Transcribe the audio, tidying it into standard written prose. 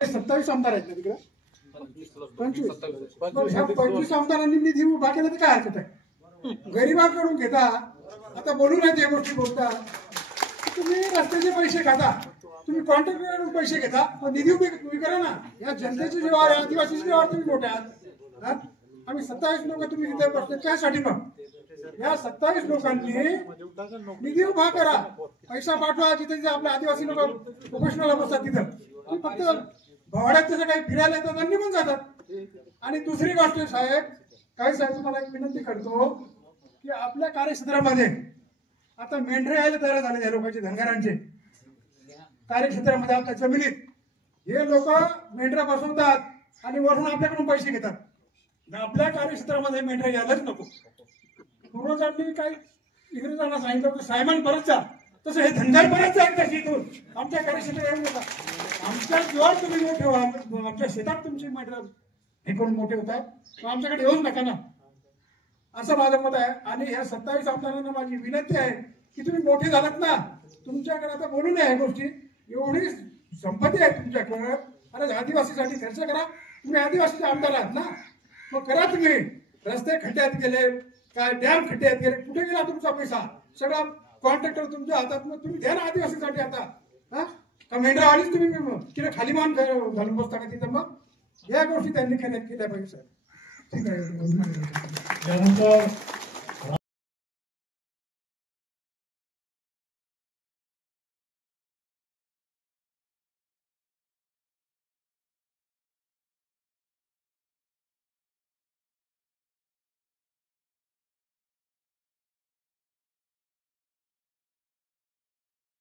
27 आमदार आहेत ना तिकडे, 25 आमदारांनी निधी उभा केला तर काय हरकत आहे? गरीबांकडून घेता, आता बोलू नाही त्या गोष्टी बोलता, तुम्ही रस्त्याचे पैसे खाता, तुम्ही कॉन्ट्रॅक्टरकडून पैसे घेता, पण निधी उभी करा ना. या जनतेचे जेव्हा आदिवासीचे जेव्हा तुम्ही मोठे आहात, आम्ही 27 लोक तुम्ही तिथे बसले त्यासाठी मग या 27 लोकांनी निधी उभा करा, पैसा पाठवा, जिथे जिथे आपल्या आदिवासी लोक प्रोफेशनल बसतात तिथं. फक्त भवाड्यात तसं काही फिरायला येतात आणि निघून जातात. आणि दुसरी गोष्ट साहेब, काही साहेब तुम्हाला एक विनंती करतो की आपल्या कार्यक्षेत्रामध्ये आता मेंढरे यायला तयार झाले या लोकांचे, धनगरांचे कार्यक्षेत्रामध्ये आपल्या जमिनीत हे लोक मेंढरा बसवतात आणि वरून आपल्याकडून पैसे घेतात. आपल्या कार्यक्षेत्रामध्ये मेंढरे यायलाच नको. पूर्वजांनी काही इंग्रजांना सांगितलं होतं सायमन परत जा, तसं हे धनगर परत जा एकदा इथून आमच्या कार्यक्षेत्रात येऊ नका. आमच्या जीवावर तुम्ही मोठे व्हा, आमच्या शेतात तुमचे मेंढर हे करून मोठे होतात, आमच्याकडे येऊच नका ना, असं माझं मत आहे. आणि ह्या 27 आमदारांना माझी विनंती आहे की तुम्ही मोठे झालात ना, तुमच्याकडे आता बोलू नये गोष्टी, एवढी संपत्ती आहे तुमच्याकडे, अरे आदिवासीसाठी खर्च करा. तुम्ही आदिवासीचे आमदार आहात ना, मग करा. तुम्ही रस्ते खड्ड्यात गेले, काय डॅम खड्ड्यात गेले, कुठे गेला तुमचा पैसा? सगळा कॉन्ट्रॅक्टर तुमच्या हातात, मग तुम्ही द्या ना आदिवासीसाठी आता. का मेंढरावालीच तुम्ही तिथे खाली मान घालून बसता का तिथं? मग या गोष्टी त्यांनी केल्या पाहिजे सर. ठीक आहे.